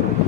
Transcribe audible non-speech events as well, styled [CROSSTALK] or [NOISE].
Thank [LAUGHS] you.